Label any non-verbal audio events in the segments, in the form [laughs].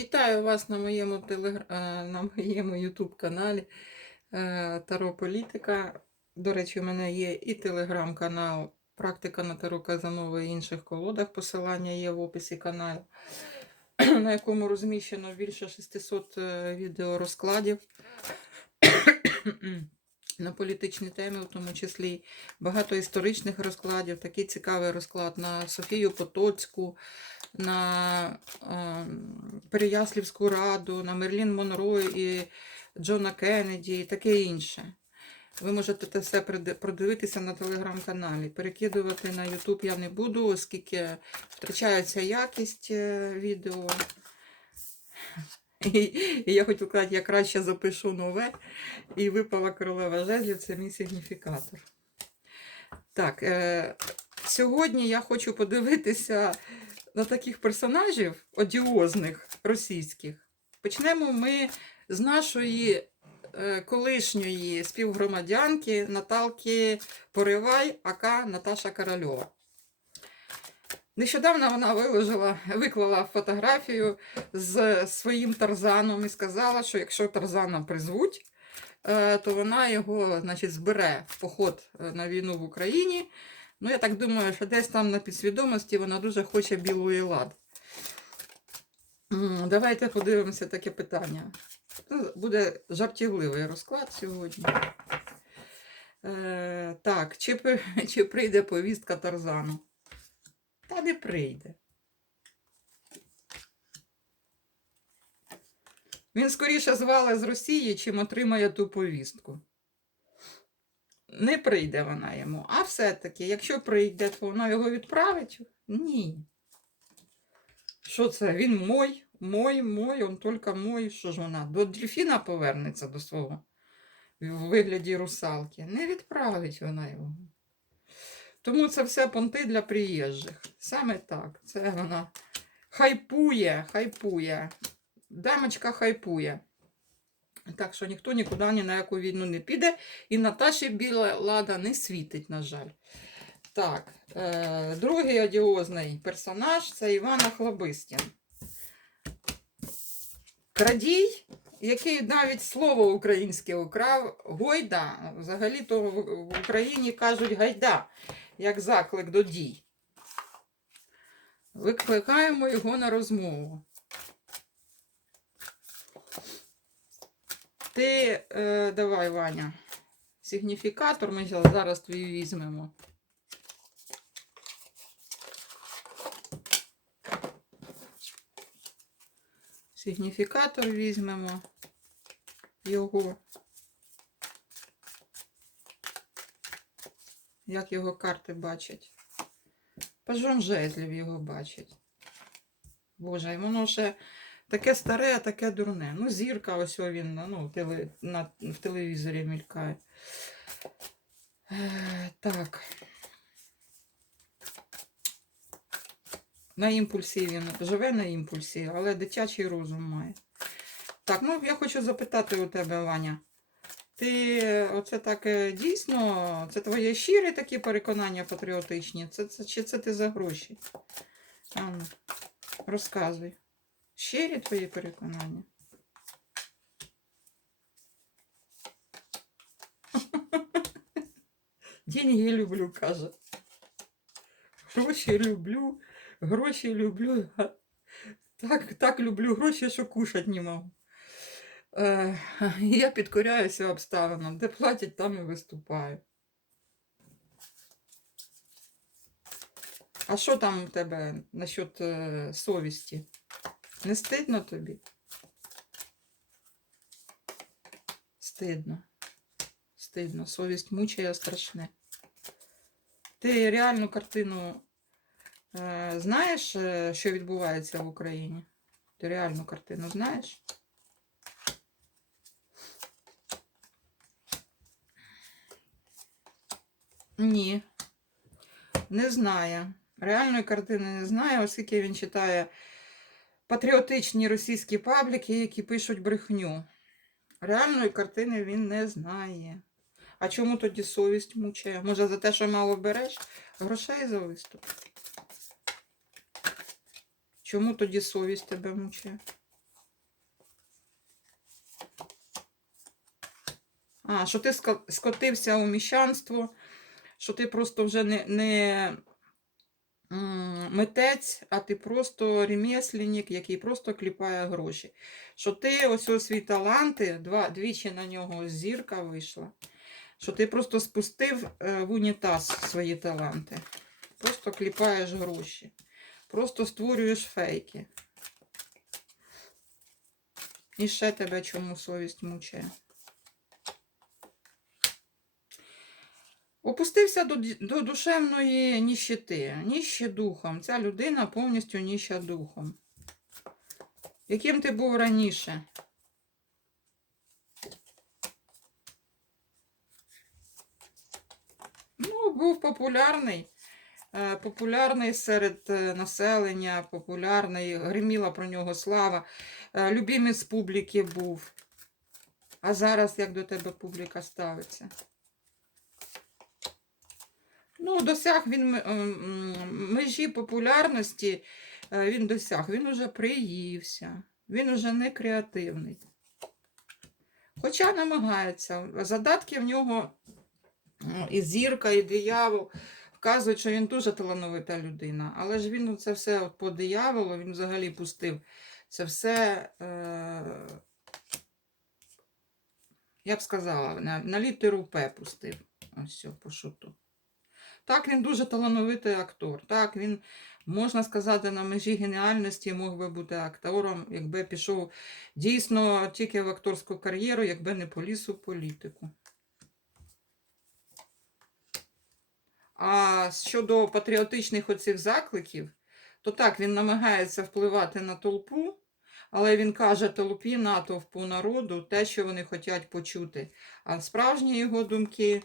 Вітаю вас на моєму телегр... е, на моєму YouTube каналі Таро Політика. До речі, у мене є і телеграм-канал Практика на Таро Казанова і інших колодах. Посилання є в описі каналу, [clears throat] на якому розміщено більше 600 е, відеорозкладів [clears throat] на політичні теми, в тому числі багато історичних розкладів. Такий цікавий розклад на Софію Потоцьку, на е, Переяслівську раду, на Мерлін Монро і Джона Кеннеді і таке інше. Ви можете це все продивитися на телеграм-каналі. Перекидувати на YouTube я не буду, оскільки втрачається якість е, відео. І, і я хочу сказати, я краще запишу нове. І випала королева жезлів, це мій сигніфікатор. Так, е, сьогодні я хочу подивитися на таких персонажів одіозних російських. Почнемо ми з нашої е, колишньої співгромадянки Наталки Поривай, ака Наташа Корольова. Нещодавно вона виложила, виклала фотографію з своїм Тарзаном і сказала, що якщо Тарзана призвуть, е, то вона його значить, збере в поход е, на війну в Україні. Ну, я так думаю, що десь там на підсвідомості вона дуже хоче білої лади. М, Давайте подивимося таке питання. Ну, Буде жартівливий розклад сьогодні. Е, так, чи, чи прийде повістка Тарзану? Не прийде. Він скоріше звали з Росії, чим отримає ту повістку. Не прийде вона йому. А все-таки, якщо прийде, то вона його відправить? Ні. Що це? Він мой, мой, мой, он тільки мой. Що ж вона? До дельфіна повернеться до свого в вигляді русалки. Не відправить вона його. Тому це все понти для приїжджих. Саме так. Це вона хайпує, хайпує. Дамочка хайпує. Так що ніхто нікуди ні на яку війну не піде. І Наташі біла лада не світить, на жаль. Так, е, другий одіозний персонаж це Івана Хлобистін. Крадій, який навіть слово українське украв, Гойда. Взагалі то в Україні кажуть гайда, як заклик до дій. Викликаємо його на розмову. Ти е, давай, Ваня, сигніфікатор ми зараз твій візьмемо. Сигніфікатор візьмемо його. Як його карти бачать? Пажон жезлів його бачить. Боже, і воно ще таке старе, а таке дурне. Ну, зірка, ось він ну, теле- на, в телевізорі мількає. Е, так. На імпульсі він живе на імпульсі, але дитячий розум має. Так, ну я хочу запитати у тебе, Ваня. Ти оце так е, дійсно, це твоє щирі такі переконання патріотичні? Це, це, чи це ти за гроші? А, ну, розказуй. Щирі твої переконання? [laughs] Деньги люблю, каже. Гроші люблю, гроші люблю. [laughs] Так, так люблю гроші, що кушать не можу. Е, [laughs] я підкоряюся обставинам. Де платять, там і виступаю. А що там у тебе насчет е, совісті? Не стидно тобі? Стидно. Стидно. Совість мучає страшне. Ти реальну картину е, знаєш, е, що відбувається в Україні? Ти реальну картину знаєш? Ні. Не знає. Реальної картини не знає, оскільки він читає патріотичні російські пабліки, які пишуть брехню. Реальної картини він не знає. А чому тоді совість мучає? Може, за те, що мало береш, грошей за виступ? Чому тоді совість тебе мучає? А, що ти скотився у міщанство? Що ти просто вже не, не митець, а ти просто ремесленник, який просто кліпає гроші. Що ти ось ось свої таланти, два, двічі на нього зірка вийшла, що ти просто спустив е, в унітаз свої таланти. Просто кліпаєш гроші. Просто створюєш фейки. І ще тебе чому совість мучає. Опустився до, до душевної ніщити, ніще духом. Ця людина повністю ніща духом. Яким ти був раніше? Ну, був популярний. Е, Популярний серед е, населення, популярний, гриміла про нього слава. Е, Любимець публіки був. А зараз як до тебе публіка ставиться? Ну, досяг він межі популярності, е, він досяг. Він уже приївся, він уже не креативний. Хоча намагається. Задатки в нього і зірка, і диявол вказують, що він дуже талановита людина. Але ж він це все по дияволу, він взагалі пустив це все, е, я б сказала, на, на літеру П пустив. Ось все, по шуту. Так, він дуже талановитий актор. Так, він, можна сказати, на межі геніальності мог би бути актором, якби пішов дійсно тільки в акторську кар'єру, якби не поліз у політику. А щодо патріотичних оцих закликів, то так, він намагається впливати на толпу, але він каже толпі, натовпу народу те, що вони хочуть почути. А справжні його думки.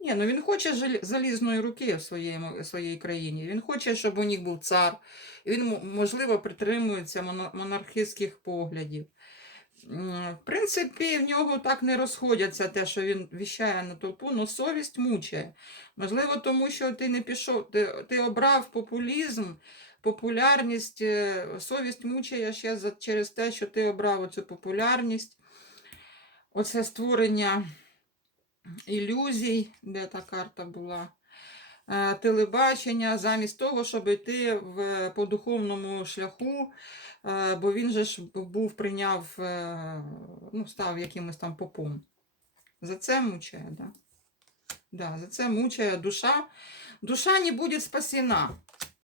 Ні, ну він хоче залізної руки в своєму, своїй країні. Він хоче, щоб у них був цар. Він, можливо, притримується монархистських поглядів. В принципі, в нього так не розходяться те, що він віщає на толпу, але совість мучає. Можливо, тому що ти не пішов, ти, ти обрав популізм, популярність, е, совість мучає ще через те, що ти обрав оцю популярність, оце створення ілюзій, де та карта була, е, телебачення, замість того, щоб йти в, по духовному шляху, е, бо він же ж був прийняв, е, ну, став якимось там попом. За це мучає, да. Да, за це мучає душа. Душа не буде спасена.